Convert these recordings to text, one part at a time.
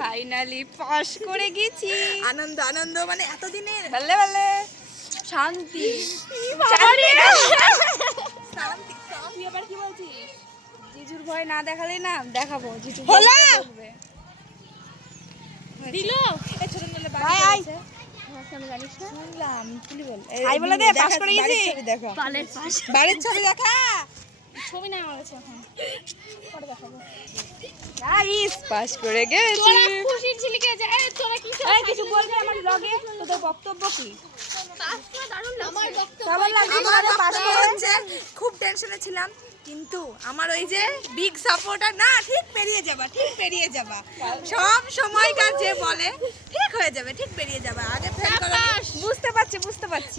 Finally pass করে গেছি। আনন্দ আনন্দ মানে এতদিনের বললে বললে শান্তি। তুই আবার কি বলছিস? জিজুর ভয় না দেখালে না দেখাবো। জিজু বলবে দিল ভাই আই জানিস না শুনলাম তুই বল আই বলে দে পাস করে গেছি দেখা বাড়ির ছবি দেখা ছবি না আমার কাছে এখন পরে দেখাবো। গাইস পাস করে গেছি। তোরা খুশি ছিলি কে? তোরা কি এই কিছু বলবি আমার ব্লগে? তোদের বক্তব্য কি? পাস করে দারুণ আমার বক্তব্য। কেমন লাগছে আমার আমাদের পাস বক্তব্য করে? হচ্ছে খুব টেনশনে ছিলাম কিন্তু আমার ওই যে বিগ সাপোর্টার না ঠিক পেরিয়ে যাবা সব সময়কার যে বলে ঠিক হয়ে যাবে ঠিক পেরিয়ে যাবে আগে ফেল করো বুঝতে পারছি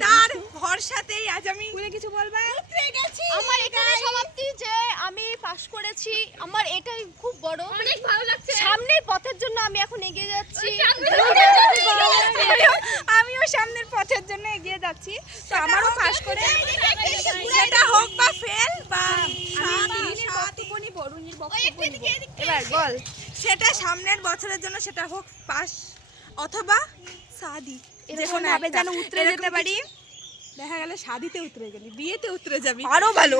তার ভরসাতেই আজ আমি তুমি কিছু বলবা? উতরে গেছি আমার এখানে সমাপ্তি যে আমি পাস করেছি, আমার এটাই খুব বড়। অনেক ভালো লাগছে। সামনের পথের জন্য আমি এখন এগিয়ে যাচ্ছি। আমিও সামনের পথের জন্য এগিয়ে যাচ্ছি। তো আমারও পাস করে সেটা হোক বা ফেল বা এবার বল সেটা সামনের বছরের জন্য সেটা হোক পাস অথবা শাদি এরকম ভাবে যেন উতরে যেতে পারি। দেখা গেল শাদিতে উতরে গেলি বিয়েতে উতরে যাবি আরো ভালো।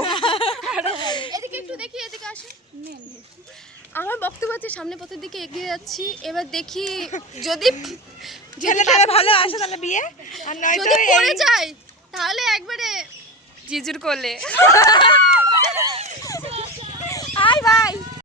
এদিকে একটু দেখি, এদিকে আসে। আমার বক্তব্য হচ্ছে সামনে পথের দিকে এগিয়ে যাচ্ছি। এবার দেখি যদি ছেলেটা ভালো আসে তাহলে বিয়ে আর নয়তো যদি পড়ে যায় তাহলে একবারে জিজুর কোলে। আই ভাই